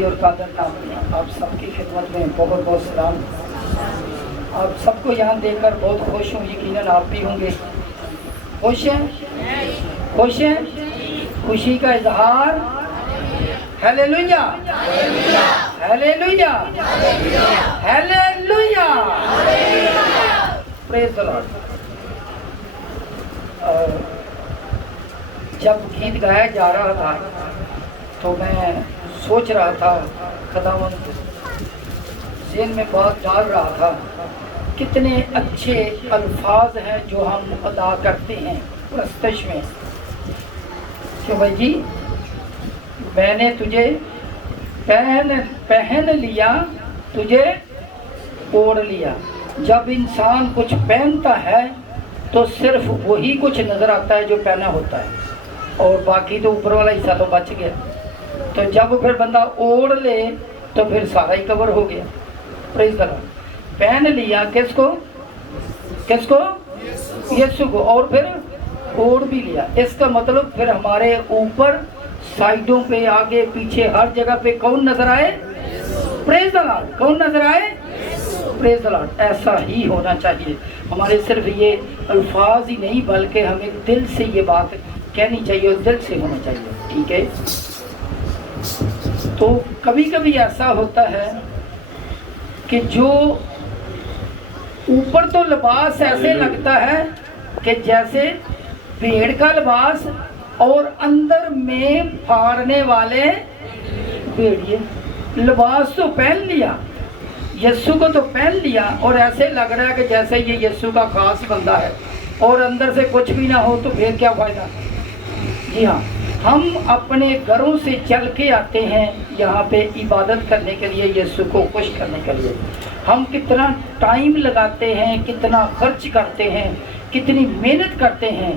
अली और कादर नाम, आप सबकी खिदमत में बहुत बहुत सलाम। आप सबको यहाँ देखकर बहुत खुश हूँ, यकीनन आप भी होंगे। खुश हैं? खुश हैं? खुशी का इजहार hallelujah, hallelujah, hallelujah, praise the Lord. जब गीत गाया जा रहा था तो मैं सोच रहा था, खुदावंद ज़हन में बात डाल रहा था, कितने अच्छे अल्फाज हैं जो हम अदा करते हैं प्रस्तश में कि भाई जी मैंने तुझे पहन लिया, तुझे ओढ़ लिया। जब इंसान कुछ पहनता है तो सिर्फ वही कुछ नज़र आता है जो पहना होता है, और बाकी तो ऊपर वाला हिस्सा तो बच गया। तो जब फिर बंदा ओढ़ ले तो फिर सारा ही कवर हो गया। Praise the Lord. पहन लिया किसको? किसको? यीशु को। और फिर ओढ़ भी लिया। इसका मतलब फिर हमारे ऊपर, साइडों पे, आगे पीछे, हर जगह पे कौन नजर आए? Praise the Lord. कौन नजर आए? Praise the Lord. ऐसा ही होना चाहिए। हमारे सिर्फ ये अल्फाज ही नहीं बल्कि हमें दिल से ये बात कहनी चाहिए और दिल से होना चाहिए। ठीक है। तो कभी कभी ऐसा होता है कि जो ऊपर तो लिबास ऐसे लगता है कि जैसे भेड़ का लिबास और अंदर में फाड़ने वाले भेड़िए। लिबास तो पहन लिया, यीशु को तो पहन लिया, और ऐसे लग रहा है कि जैसे ये यीशु का खास बंदा है, और अंदर से कुछ भी ना हो तो फिर क्या फायदा। जी हाँ, हम अपने घरों से चल के आते हैं यहाँ पे इबादत करने के लिए, यीशु को खुश करने के लिए। हम कितना टाइम लगाते हैं, कितना खर्च करते हैं, कितनी मेहनत करते हैं,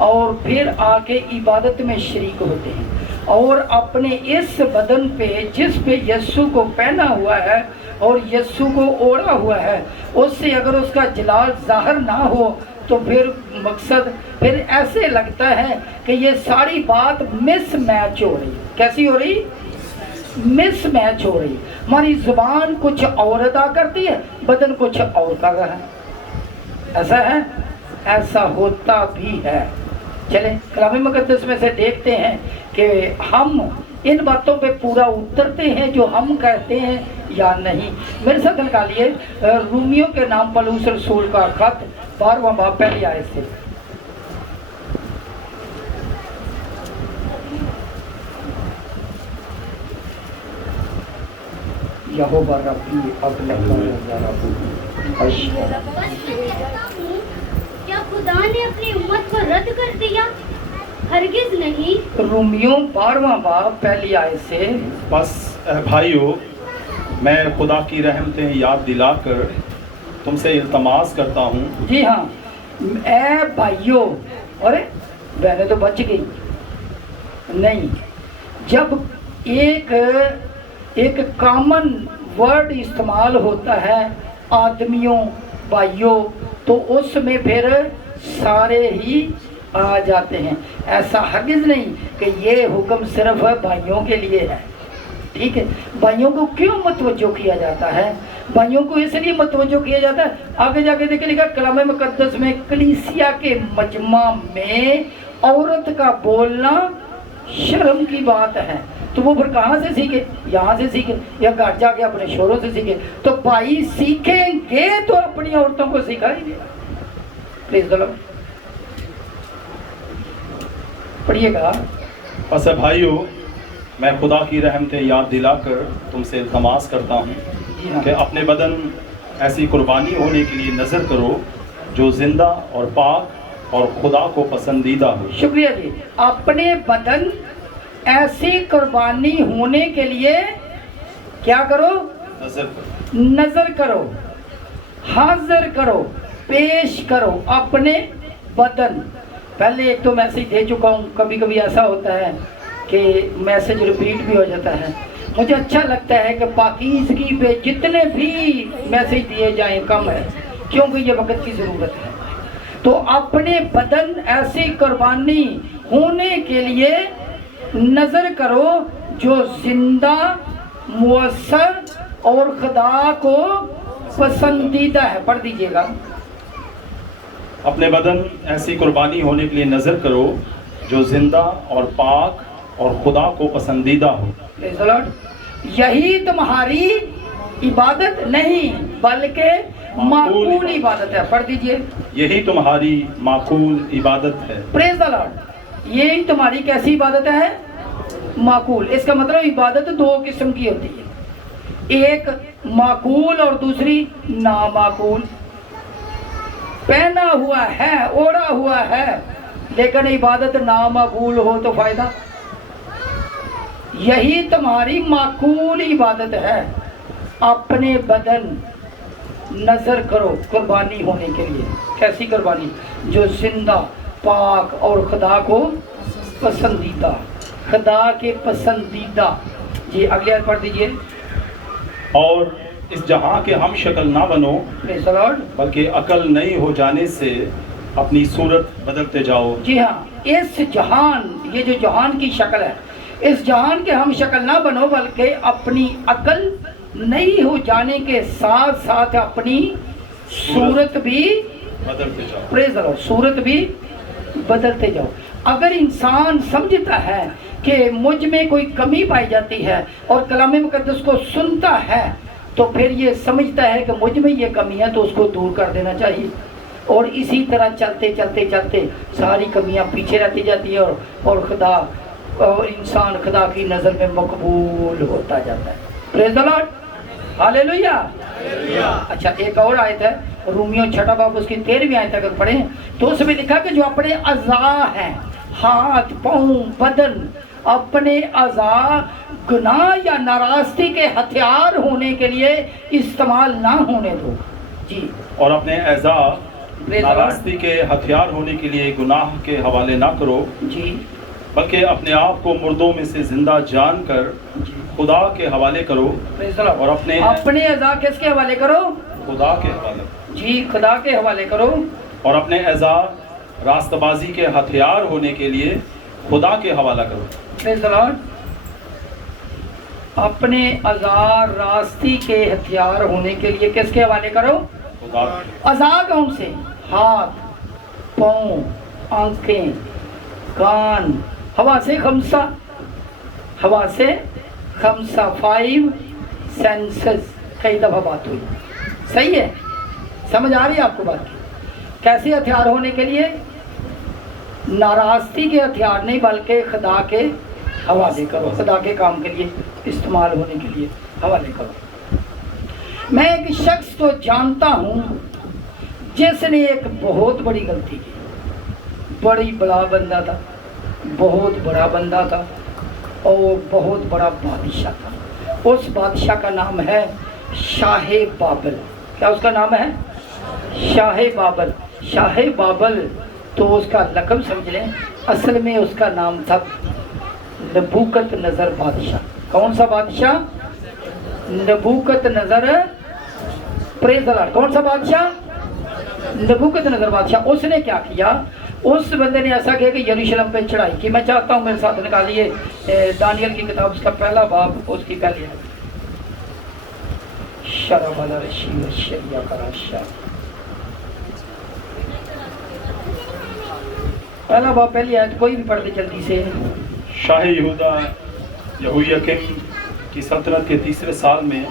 और फिर आके इबादत में शरीक होते हैं, और अपने इस बदन पे जिस पे यीशु को पहना हुआ है और यीशु को ओढ़ा हुआ है, उससे अगर उसका जलाल ज़ाहिर ना हो तो फिर मकसद, फिर ऐसे लगता है कि ये सारी बात मिस मैच हो रही। कैसी हो रही? मिस मैच हो रही। हमारी जुबान कुछ और अदा करती है, बदन कुछ और कर रहा है। ऐसा है? ऐसा होता भी है। चले कलाम मुक़द्दस में से देखते हैं कि हम इन बातों पे पूरा उतरते हैं जो हम कहते हैं या नहीं। मेरे साथ निकालिए रोमियो के नाम पौलुस रसूल का खत 12वां बाब पहली आयत से। यहोवा रब्बी क्या खुदा ने अपनी उम्मत को रद्द कर दिया? हरगिज नहीं। रोमियो 12वां बाब पहली आयत से। बस भाइयों, मैं खुदा की रहमतें याद दिलाकर तुमसे इल्तमास करता हूँ। जी हाँ, ए भाइयों, अरे बहनें तो बच गई नहीं। जब एक कॉमन वर्ड इस्तेमाल होता है आदमियों, भाइयों, तो उसमें फिर सारे ही आ जाते हैं। ऐसा हरगिज़ नहीं कि ये हुक्म सिर्फ भाइयों के लिए है। ठीक है। भाइयों को क्यों मतवज्जो किया जाता है? भाइयों को इसलिए मतवज्जो किया जाता है, आगे जाके देखिए लिखा कलाम मुक़द्दस में, कलीसिया के मजमा में औरत का बोलना शर्म की बात है। तो वो फिर कहाँ से सीखे? यहाँ से सीखे या घर जाके अपने शोरों से सीखे? तो भाई सीखेंगे तो अपनी औरतों को सिखाएंगे। प्लीज बोलो, पढ़िएगा। बस भाइयों, मैं खुदा की रहमतें याद दिलाकर तुमसे इल्तमास करता हूँ कि अपने बदन ऐसी कुर्बानी होने के लिए नज़र करो जो जिंदा और पाक और खुदा को पसंदीदा हो। शुक्रिया जी। अपने बदन ऐसी कुर्बानी होने के लिए क्या करो? नजर करो, हाजिर करो, पेश करो अपने बदन। पहले एक तो मैसेज दे चुका हूँ। कभी कभी ऐसा होता है कि मैसेज रिपीट भी हो जाता है। मुझे अच्छा लगता है कि पाकीज़गी पे जितने भी मैसेज दिए जाएं कम है, क्योंकि ये वक्त की ज़रूरत है। तो अपने बदन ऐसी कुर्बानी होने के लिए नज़र करो जो जिंदा मुअस्सर और खुदा को पसंदीदा है। पढ़ दीजिएगा। अपने बदन ऐसी कुर्बानी होने के लिए नजर करो जो जिंदा और पाक और खुदा को पसंदीदा हो। Praise the Lord। यही तुम्हारी इबादत नहीं बल्कि माकूल इबादत है। पढ़ दीजिए। यही तुम्हारी माकूल इबादत है। Praise the Lord. यही तुम्हारी कैसी इबादत है? माकूल। इसका मतलब इबादत दो किस्म की होती है, एक माकूल और दूसरी नामाकूल। पहना हुआ है, ओढ़ा हुआ है, लेकिन इबादत नामाकूल हो तो फायदा। यही तुम्हारी माकूल इबादत है। अपने बदन नजर करो कुर्बानी होने के लिए। कैसी कुर्बानी? जो जिंदा, पाक और खुदा को पसंदीदा। खुदा के पसंदीदा। जी अगले आयत पढ़ दीजिए। और इस जहां के हम शक्ल ना बनो प्रेज़ द लॉर्ड। बल्कि अकल नई हो जाने से अपनी सूरत बदलते जाओ। जी हाँ, इस जहान, ये जो जहान की शक्ल है, इस जहान के हम शक्ल ना बनो बल्कि अपनी अकल नई हो जाने के साथ साथ अपनी सूरत भी बदलते जाओ। Praise the Lord. सूरत भी बदलते जाओ। अगर इंसान समझता है कि मुझ में कोई कमी पाई जाती है और कलाम मुकद्दस को सुनता है तो फिर ये समझता है कि मुझ में ये कमी है तो उसको दूर कर देना चाहिए। और इसी तरह चलते चलते चलते सारी कमियां पीछे रहती जाती है और खुदा और इंसान खुदा की नज़र में मकबूल होता जाता है। Praise the Lord. हालेलुया। अच्छा, एक और आयत है, रोमियो 6 बाब उसकी 13वीं आयत अगर पढ़ें तो उसमें लिखा कि जो अपने अज़ा हैं, हाथ, पाँव, बदन, अपने अज़ा गुनाह या नाराज़गी के हथियार होने के लिए इस्तेमाल ना होने दो। जी। और अपने एज़ा नाराज़गी के हथियार होने के लिए गुनाह के हवाले ना करो जी, बल्कि अपने आप को मुर्दों में से जिंदा जानकर खुदा के हवाले करो। और अपने अज़ा किसके हवाले करो? खुदा के हवाले। जी, खुदा के हवाले करो। और अपने एज़ा रास्तबाजी के हथियार होने के लिए खुदा के हवाला करो। Praise the Lord. अपने अज़ा रास्ती के हथियार होने के लिए किसके हवाले करो? खुदा। अज़ा कौन से? हाथ, पाँव, आंखें, कान, हवा से खमसा, हवा से खमसा, 5 सेंसेस। कई दफ़ा बात हुई, सही है? समझ आ रही है आपको बात की? कैसे हथियार होने के लिए? नाराज़गी के हथियार नहीं बल्कि खुदा के हवाले करो। खुदा के काम के लिए इस्तेमाल होने के लिए हवाले करो। मैं एक शख्स को जानता हूँ जिसने एक बहुत बड़ी गलती की। बड़ी बड़ा बंदा था, बहुत बड़ा बंदा था और बहुत बड़ा बादशाह था। उस बादशाह का नाम है शाह बाबल। क्या उसका नाम है? शाह बाबल। शाह बाबल तो उसका लक़ब समझ लें, असल में उसका नाम था नबूकत नज़र बादशाह। कौन सा बादशाह? नबूकत नज़र। Praise the Lord. कौन सा बादशाह? नबूकत नज़र बादशाह। उसने क्या किया? उस बंदे ने ऐसा किया कि यरूशलेम पे चढ़ाई की। मैं चाहता हूँ मेरे साथ निकालिए दानियल की किताब, उसका 1 बाब, उसकी पहली है। पहला बाब पहली आयत, कोई भी पढ़ दे जल्दी से। शाह यहूदा यहोयाकीम की सल्तनत के 3रे साल में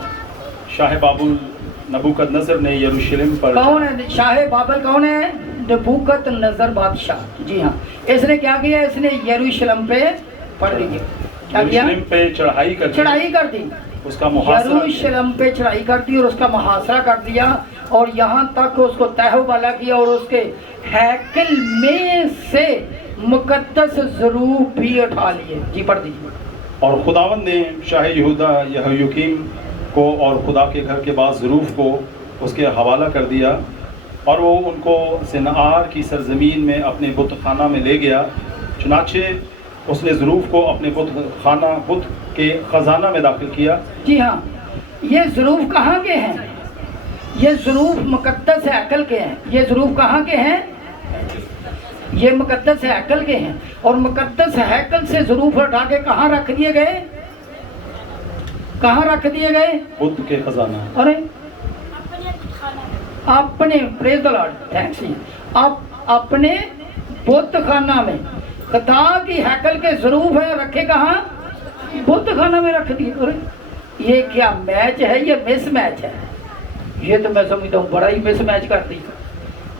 शाह बाबुल नबूकदनेस्सर ने यरूशलेम पर। कौन है शाह बाबल? कौन है? नबूकत नज़र बादशाह। जी हाँ, इसने क्या किया? इसने यरूशलेम पे, पढ़ लीजिए, क्या किया? यरूशलेम पे चढ़ाई कर दी। उसका मुहासरा यरूशलेम पे चढ़ाई कर दी और उसका मुहासरा कर दिया और यहाँ तक उसको तहवाला किया और उसके हैकल में से मुकद्दस ज़रूफ भी उठा लिए। जी पढ़ दीजिए। और खुदावंद ने शाह यहूदा यहोयाकीम को और खुदा के घर के बाद ज़रूफ को उसके हवाला कर दिया और वो उनको सिनार की सरजमीन में अपने बुत खाना में ले गया। चुनाचे उसने ज़रूफ को अपने बुत के ख़जाना में दाखिल किया। जी हाँ, ये ज़रूफ कहाँ के हैं? ये ज़रूफ मुकद्दस हैकल के हैं। ये ज़रूफ कहाँ के हैं? ये मुकद्दस हैकल के हैं। और मुकद्दस हैकल से ज़रूफ उठा के कहाँ रख दिए गए? कहाँ रख दिए गए? बुद्ध के खजाना। अरे अपने, प्रेज द लॉर्ड, थैंक्स जी, आप अपने बुद्ध खाना में, खुदा की हैकल के ज़रूफ है, रखे कहाँ? बुद्ध खाना में रख दिए। अरे ये क्या मैच है? ये मिस मैच है। ये तो मैं समझता हूँ बड़ा ही मिस मैच कर दी।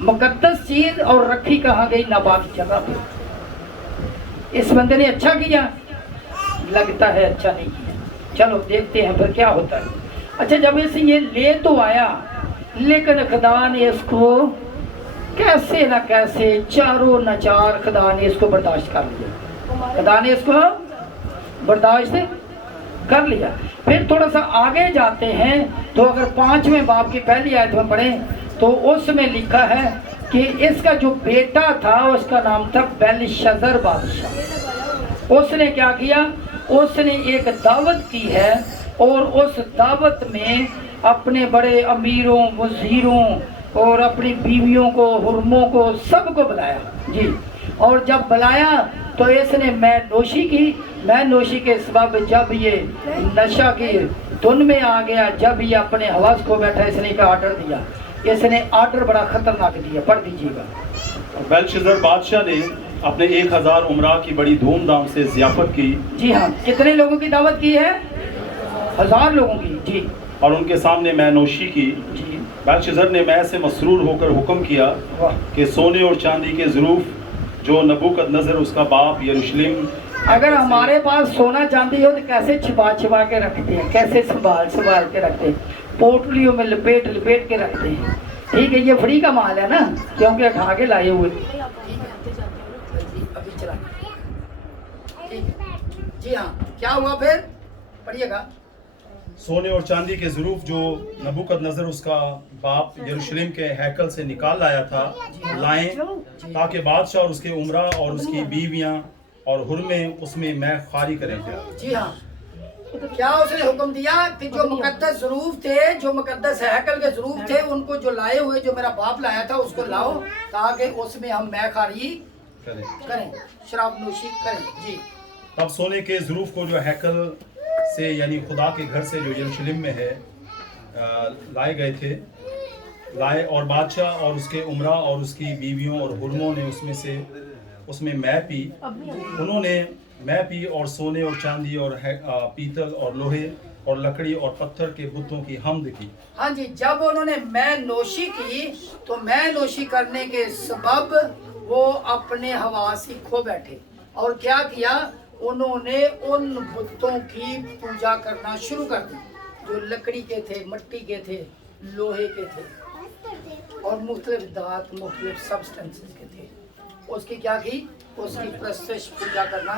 मुकद्दस चीज और रखी कहाँ गई? नापाक जगह पे। इस बंदे ने अच्छा किया? लगता है अच्छा नहीं किया। चलो देखते हैं फिर क्या होता है। अच्छा, जब इसे ये ले तो आया, लेकिन खुदा ने इसको कैसे न कैसे चारों नचार खुदा ने इसको बर्दाश्त कर लिया। खुदा ने इसको बर्दाश्त कर लिया। फिर थोड़ा सा आगे जाते हैं तो अगर 5वें बाब की पहली आयत में पढ़ें तो उसमें लिखा है कि इसका जो बेटा था उसका नाम था बेलशस्सर बादशाह। उसने क्या किया? उसने एक दावत की है और उस दावत में अपने बड़े अमीरों, वजीरों और अपनी बीवियों को, हुर्मों को, सबको बुलाया जी। और जब बुलाया तो इसने मैं नोशी की। मैं नोशी के सबब जब ये नशा की धुन में आ गया, जब ये अपने हवास को बैठा, इसने एक ऑर्डर दिया। इसने ऑर्डर बड़ा खतरनाक दिया, पढ़ दीजिएगा। बेलशस्सर बादशाह ने अपने 1000 उमरा की बड़ी धूमधाम से ज़ियाफत की। जी हाँ, कितने लोगों की दावत की है? 1000 लोगों की जी। और उनके सामने मैं नोशी की। जी। बेलशस्सर ने मैं से मसरूर होकर हुक्म किया कि सोने और चांदी के ज़रूफ जो नबूकदनेस्सर उसका बाप यरूशलेम। अगर हमारे पास सोना चांदी हो तो कैसे छिपा छिपा के रखते हैं, कैसे संभाल संभाल के रखते हैं, पोटलियों में लपेट लपेट के रखते हैं। ठीक है, ये फ्री का माल है ना, क्योंकि उठा के लाए हुए। अभी चला जी हाँ, क्या हुआ फिर? पढ़िएगा। सोने और चांदी के ज़रूफ जो नबूकदनेस्सर उसका बाप यरूशलेम के हैकल से निकाल लाया था लाएं, ताकि बादशाह और उसके उमरा और उसकी बीवियां और हुर्मे उसमें मैं खारी करें। जी हाँ, क्या उसने हुक्म दिया कि जो मुकद्दस ज़रूफ थे, जो मुकद्दस हैकल के ज़रूफ थे, उनको जो लाए हुए, जो मेरा बाप लाया था, उसको लाओ ताकि उसमें हम मैं खारी करें, शराब नोशी करें जी। तब सोने के ज़रूफ को जो हैकल से यानी खुदा के घर से जो यरूशलेम में है लाए गए थे, लाए, और बादशाह और उसके उमरा और उसकी बीवियों और हुर्मों ने उसमें मैं पी। उन्होंने मैं पी और सोने और चांदी और पीतल और लोहे और लकड़ी और पत्थर के बुतों की हमद की। हाँ जी, जब उन्होंने मैं नोशी की तो मैं नोशी करने के सबब वो अपने हवास ही खो बैठे और क्या किया? उन्होंने उन बुतों की पूजा करना शुरू कर दी जो लकड़ी के थे, मिट्टी के थे, लोहे के थे और मुख्तलिफ धात, मुख्तलिफ सब्सटेंसेस के थे। उसकी क्या की? उसकी प्रस्तुत पूजा करना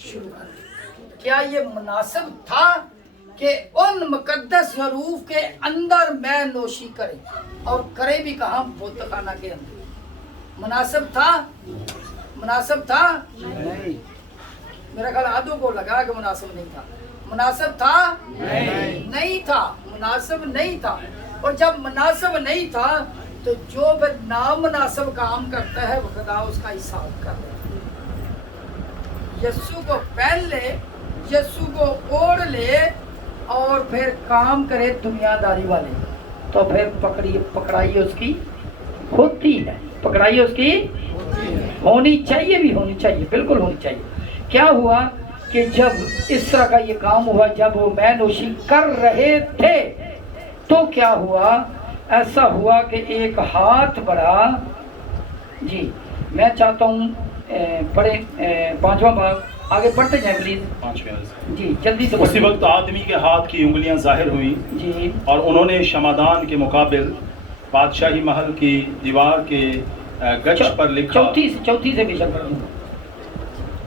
शुरू कर दी। क्या ये मुनासिब था कि उन मुकद्दस ज़रूफ के अंदर मैं नोशी करे और करे भी कहाँ? बुत खाना के अंदर। मुनासिब था? मुनासिब था? नहीं। मेरा ख्याल आदों को लगा कि मुनासिब नहीं था। मुनासिब था? नहीं था, मुनासिब नहीं था। और जब मुनासिब नहीं था तो जो फिर नामुनासिब काम करता है वो खुदा उसका हिसाब कर रहा है। यस्सु को पहन ले, यस्सु को ओढ़ ले और फिर काम करे दुनियादारी वाले, तो फिर पकड़ाई उसकी होती है। पकड़ाई उसकी होनी चाहिए, भी होनी चाहिए, बिल्कुल होनी चाहिए। क्या हुआ कि जब इस तरह का ये काम हुआ, जब वो मैं नोशी कर रहे थे तो क्या हुआ? ऐसा हुआ कि एक हाथ बढ़ा जी। मैं चाहता हूँ पढ़े 5वां भाग, आगे पढ़ते जाए प्लीज। 5वें जी, जल्दी से। उसी वक्त आदमी के हाथ की उंगलियां जाहिर हुई जी और उन्होंने शमादान के मुकाबिल बादशाही महल की दीवार के गच पर लिखा। चौथी से भी शब्द।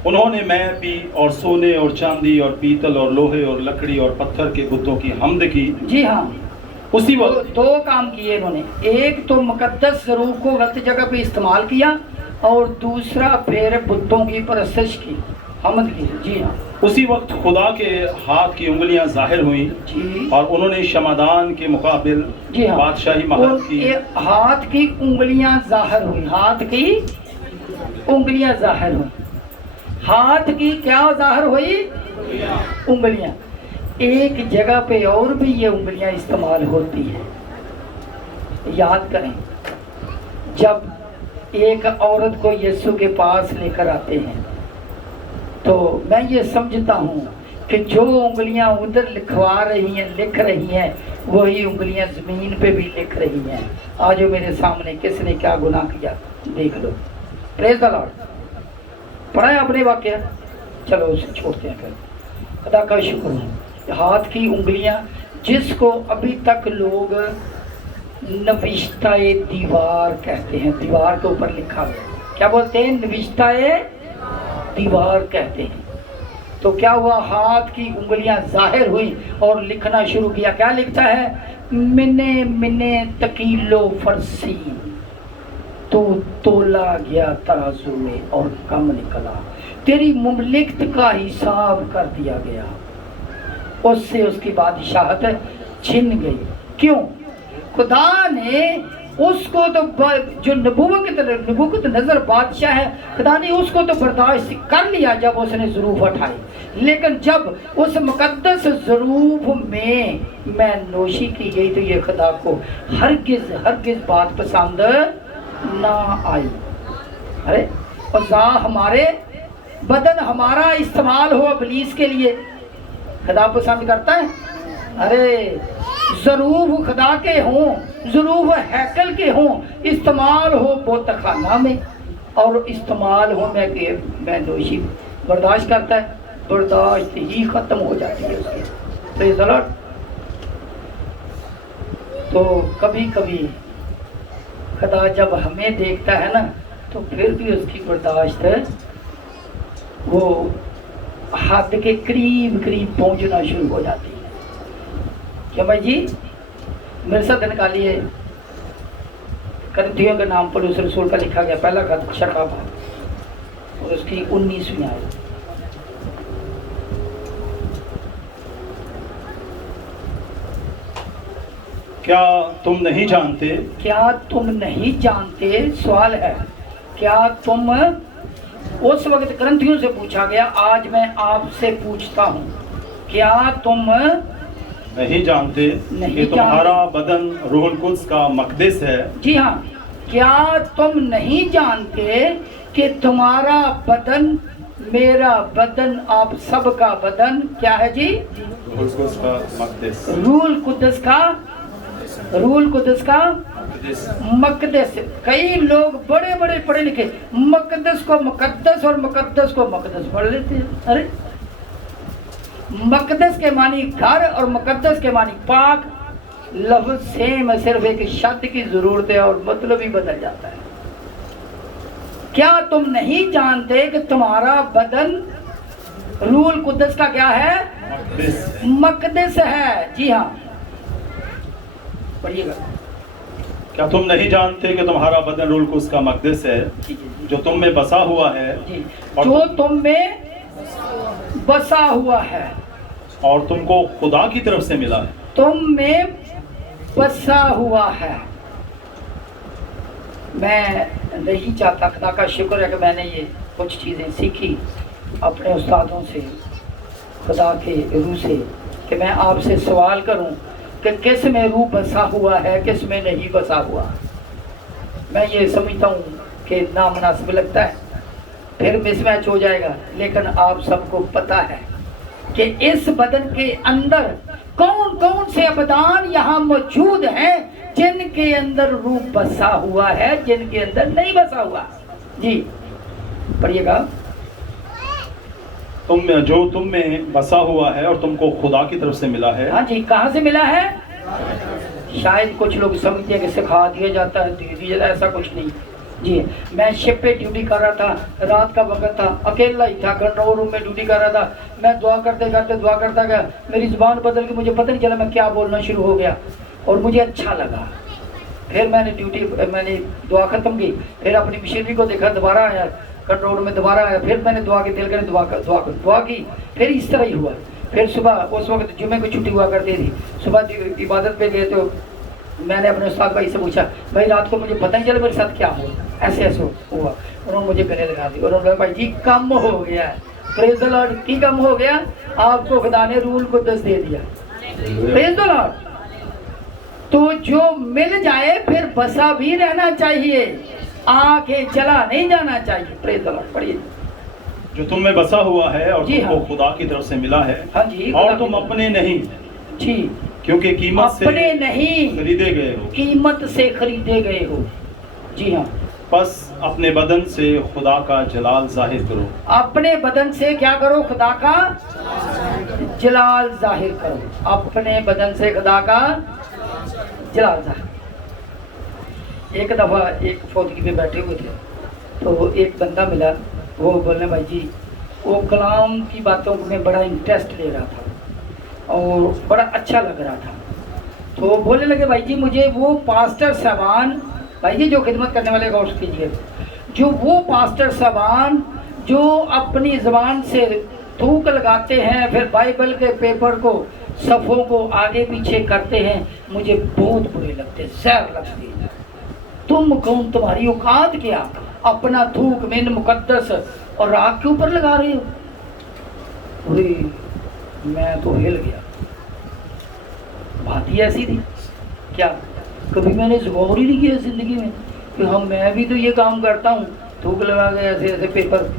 उन्होंने मैं पी और सोने और चांदी और पीतल और लोहे और लकड़ी और पत्थर के बुतों की हमद की। जी हाँ, उसी वक्त दो काम किए इन्होंने। एक तो मुकद्दस ज़रूफ को गलत जगह पे इस्तेमाल किया और दूसरा फिर बुतों की परस्तिश की, हमद की। जी हाँ, उसी वक्त खुदा के हाथ की उंगलियां जाहिर हुई जी और उन्होंने शमादान के मुकाबिल जी हाँ, बादशाही महल की हाथ की उंगलियां जाहिर हुई। हाथ की उंगलियां जाहिर हुई। हाथ की क्या जाहिर हुई? उंगलियां। ایک جگہ پہ اور بھی یہ انگلیاں استعمال ہوتی ہیں. یاد کریں جب ایک عورت کو یسوع کے پاس لے کر آتے ہیں تو میں یہ سمجھتا ہوں کہ جو انگلیاں ادھر لکھوا رہی ہیں لکھ رہی ہیں وہی انگلیاں زمین پہ بھی لکھ رہی ہیں. آج میرے سامنے کس نے کیا گناہ کیا دیکھ لو. پریز دی لارڈ. پڑھا ہے اپنے واقعہ؟ چلو اسے چھوڑتے ہیں. پھر خدا کا شکر ہے. ہاتھ کی انگلیاں جس کو ابھی تک لوگ نوشتہ دیوار کہتے ہیں. دیوار کے اوپر لکھا گیا کیا بولتے ہیں؟ نوشتہ دیوار کہتے ہیں. تو کیا ہوا؟ ہاتھ کی انگلیاں ظاہر ہوئی اور لکھنا شروع کیا. کیا لکھتا ہے؟ منے منے تکیلو فرسی تو تولا گیا ترازو میں اور کم نکلا. تیری مملکت کا حساب کر دیا گیا. اس سے اس کی بادشاہت چھن گئی. کیوں؟ خدا نے اس کو تو جو نبوکت نظر بادشاہ ہے خدا نے اس کو تو برداشت کر لیا جب اس نے ظروف اٹھائی. لیکن جب اس مقدس ظروف میں نوشی کی گئی تو یہ خدا کو ہرگز بات پسند نہ آئی. ارے ہمارے بدن ہمارا استعمال ہو ابلیس کے لیے خدا پسند کرتا ہے؟ ارے ظروف خدا کے ہوں، ظروف ہیکل کے ہوں، استعمال ہو بت خانہ میں اور استعمال ہو میں نوشی برداشت کرتا ہے. برداشت ہی ختم ہو جاتی ہے اس کی. تو یہ غلط. تو کبھی کبھی خدا جب ہمیں دیکھتا ہے نا تو پھر بھی اس کی برداشت وہ حد کے قریب پہنچنا شروع ہو جاتی ہے. کیا بھائی جی؟ میرے ساتھ نکالیے کرنتھیوں کے نام پر اس رسول کا لکھا گیا پہلا خط 6 اور اس کی 19ویں آیت. کیا تم نہیں جانتے؟ کیا تم نہیں جانتے؟ سوال ہے کیا تم. اس وقت کرنتھیوں سے پوچھا گیا، آج میں آپ سے پوچھتا ہوں کیا تم نہیں جانتے کہ تمہارا بدن روح القدس کا مقدس ہے؟ جی ہاں. کیا تم نہیں جانتے کہ تمہارا بدن، میرا بدن، آپ سب کا بدن کیا ہے جی؟ روح القدس کا مقدس. روح القدس کا مقدس. کئی لوگ بڑے بڑے پڑھے لکھے مقدس کو مقدس اور مقدس کو مقدس پڑھ لیتے ہیں. ارے مقدس کے معنی گھر اور مقدس کے معنی پاک. لفظ سیم ہے، صرف ایک شد کی ضرورت ہے اور مطلب ہی بدل جاتا ہے. کیا تم نہیں جانتے کہ تمہارا بدن روح القدس کا کیا ہے؟ مقدس ہے. جی ہاں پڑھیے گا. کیا تم نہیں جانتے کہ تمہارا بدن روح القدس کا مقدس ہے جو تم میں بسا ہوا ہے؟ جو تم میں بسا ہوا ہے اور تم کو خدا کی طرف سے ملا ہے. تم میں بسا ہوا ہے. میں نہیں چاہتا، خدا کا شکر ہے کہ میں نے یہ کچھ چیزیں سیکھی اپنے استادوں سے، خدا کے روح سے، کہ میں آپ سے سوال کروں کہ کس میں روح بسا ہوا ہے، کس میں نہیں بسا ہوا. میں یہ سمجھتا ہوں کہ نامناسب لگتا ہے، پھر مس میچ ہو جائے گا. لیکن آپ سب کو پتہ ہے کہ اس بدن کے اندر کون کون سے ابدان یہاں موجود ہیں جن کے اندر روح بسا ہوا ہے، جن کے اندر نہیں بسا ہوا. جی پڑھیے گا. تم میں بسا ہوا ہے اور تم کو خدا کی طرف سے ملا ہے. ہاں جی. کہاں سے ملا ہے؟ شاید کچھ لوگ سمجھتے ہیں کہ سکھا دیا جاتا ہے، دے دیا، ایسا کچھ نہیں. جی میں شپ پہ ڈیوٹی کر رہا تھا، رات کا وقت تھا، اکیلا ہی تھا، کنٹرول روم میں ڈیوٹی کر رہا تھا. میں دعا کرتا گیا، میری زبان بدل کے مجھے پتہ نہیں چلا میں کیا بولنا شروع ہو گیا اور مجھے اچھا لگا. پھر میں نے دعا ختم کی، پھر اپنی مشینری کو دیکھا، دوبارہ آیا کنٹرول روم میں، دوبارہ آیا، پھر میں نے دعا کی، دل کرے دعا کی. پھر اس طرح ہی ہوا. پھر صبح اس وقت جمعے کو چھٹی ہوا کرتی تھی، صبح عبادت پہ گئے تو میں نے اپنے استاد بھائی سے پوچھا، بھائی رات کو مجھے پتہ نہیں چلا میرے ساتھ کیا ہوا، ایسے ہوا. انہوں نے مجھے گلے لگا دی اور انہوں نے بھائی جی کم ہو گیا ہے، प्रेज़ द लॉर्ड। की कम हो गया, आपको खुदा ने रूल कुद्दस दे दिया। Praise the Lord. तो जो मिल जाए फिर बसा भी रहना चाहिए, आके चला नहीं जाना चाहिए। Praise the Lord. पढ़िए। जो तुम में बसा हुआ है और जी तुमको हाँ। खुदा की तरफ से मिला है, हाँ जी, और खुदा तुम की अपने नहीं जी, क्योंकि कीमत से अपने नहीं, खरीदे गए हो। कीमत से खरीदे गए हो। जी हाँ। बस अपने बदन से खुदा का जलाल जाहिर करो। अपने बदन से क्या करो? खुदा का जलाल जाहिर करो। अपने बदन से खुदा का जलाल जाहिर। एक दफ़ा एक फौतगी पे बैठे हुए थे, तो एक बंदा मिला, वो बोलने भाई जी वो कलाम की बातों में बड़ा इंटरेस्ट ले रहा था और बड़ा अच्छा लग रहा था। तो बोलने लगे भाई जी मुझे वो पास्टर साहबान, भाई जी जो खिदमत करने वाले गौर कीजिए, जो वो पास्टर साहबान जो अपनी ज़बान से थूक लगाते हैं, फिर बाइबल के पेपर को सफ़ों को आगे पीछे करते हैं, मुझे बहुत बुरे लगते, जहर लगती है। तुम कौन, तुम्हारी औकात क्या, अपना थूक मिन मुकद्दस और राख के ऊपर लगा रहे हो? अरे मैं तो हिल गया, बात ही ऐसी थी क्या? कभी मैंने गौर ही नहीं किया ज़िंदगी में कि हम, मैं भी तो ये काम करता हूँ, थूक लगा के ऐसे ऐसे पेपर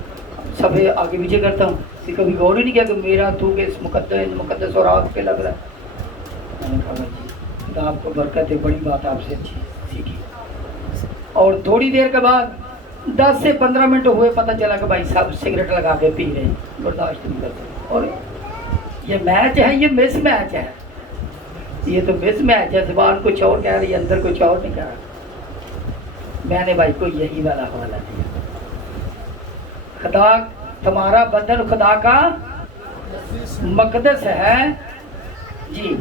सफ़े आगे पीछे करता हूँ, कि कभी गौर ही नहीं किया कि मेरा थूक इस मुकद्दस और राख पे लग रहा है। मैंने कहा जी खुदा आपको बरकत है, बड़ी बात आपसे अच्छी सीखी। और थोड़ी देर के बाद 10 से 15 मिनट हुए, पता चला कि भाई साहब सिगरेट लगा के पी रहे हैं, बर्दाश्त नहीं करते। और ये मैच है, ये मिस मैच है, ये तो मिस मैच है। ज़बान कुछ और कह रही है, अंदर कुछ और नहीं कह रहा। मैंने भाई को यही वाला हवाला दिया। खुदा, तुम्हारा बदन खुदा का मकदस है जी।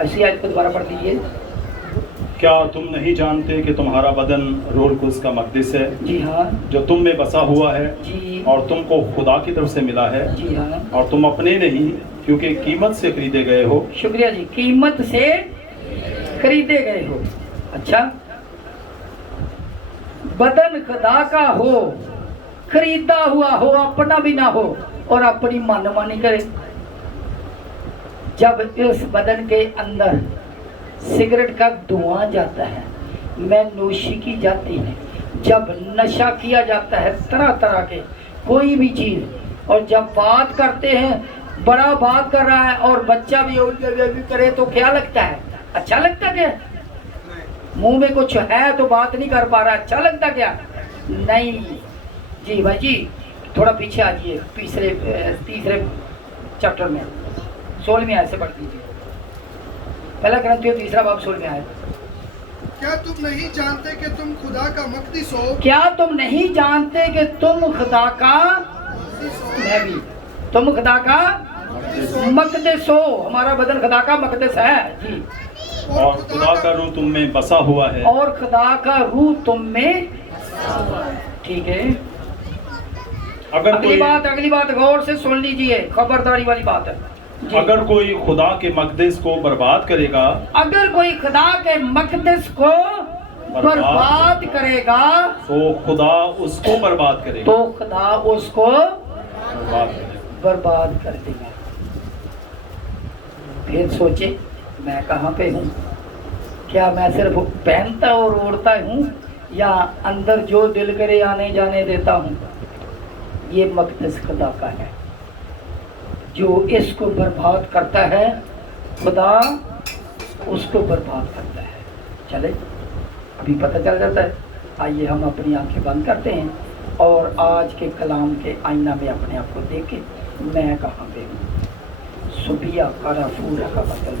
ऐसी आयत को दोबारा पढ़ लीजिए। क्या तुम नहीं जानते कि तुम्हारा बदन रूह कुद्स का मकदस है, जी हाँ, जो तुम में बसा हुआ है जी, और तुमको खुदा की तरफ से मिला है, जी हाँ। और तुम अपने नहीं क्योंकि कीमत से खरीदे गए हो। शुक्रिया जी, कीमत से खरीदे गए हो। अच्छा, बदन खुदा का हो, खरीदा हुआ हो, अपना भी ना हो और अपनी मनमानी करे। जब इस बदन के अंदर सिगरेट का धुआं जाता है, मैनोशी की जाती है, जब नशा किया जाता है तरह तरह के कोई भी चीज़, और जब बात करते हैं, बड़ा बात कर रहा है और बच्चा भी करे तो क्या लगता है? अच्छा लगता क्या? मुंह में कुछ है तो बात नहीं कर पा रहा, अच्छा लगता क्या? नहीं जी भाई जी, थोड़ा पीछे आ जाइए, तीसरे चैप्टर में 16वीं आयत से पढ़ लीजिए। पहला ग्रंथियों 3 बाब 16 आयत। क्या तुम नहीं जानते कि तुम खुदा का मकदस हो? क्या तुम नहीं जानते कि तुम खुदा का, मैं भी, तुम खुदा का मकदस हो। हमारा बदन खुदा का मकदस है जी। और खुदा का रूह तुम में बसा हुआ है। और खुदा का रूह तुम में, ठीक है। अगली बात गौर से सुन लीजिए, खबरदारी वाली बात है। अगर कोई खुदा के मकदस को बर्बाद करेगा, अगर कोई खुदा के मकदस को बर्बाद करेगा तो खुदा उसको बर्बाद करेगा, तो खुदा उसको बर्बाद कर देगा। फिर सोचे मैं कहाँ पे हूँ? क्या मैं सिर्फ पहनता और ओढ़ता हूँ या अंदर जो दिल करे आने जाने देता हूँ? ये मकदस खुदा का है, जो इसको बर्बाद करता है खुदा उसको बर्बाद करता है। चले अभी पता चल जाता है। आइए हम अपनी आंखें बंद करते हैं और आज के कलाम के आईना में अपने आप को देखें, मैं कहाँ पे हूँ। सुबिया कारा पूरा का बदल